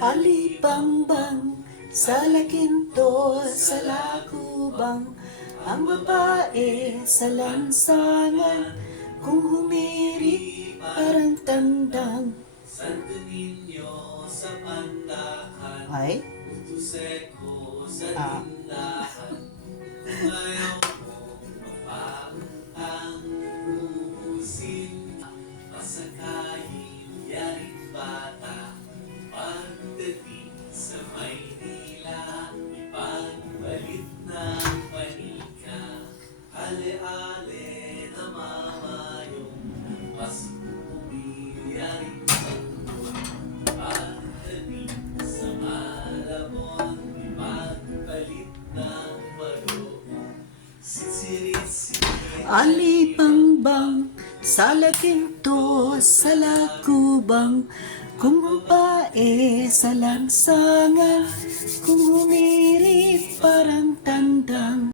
Alipangbang sa lakinto sa lakubang, ang babae sa lansangan, kung humirit parang tandang. Santo Niño sa pandakan, Ay? Puto Seco sa Ah. tindahan. Ngayon mo ang ubusin, pasakayin yaring bata. Pagdating sa Maynila, ipagpalit ng panika. Ale-ale na mamayong Pasko, yaring santo. Pagdating sa Malabon, ipagpalit ng bagoong. Sitsirit-sirit Alipangbang sa lakinto sa lakubang, kung babae sa lansangan, kung humirit parang tandang.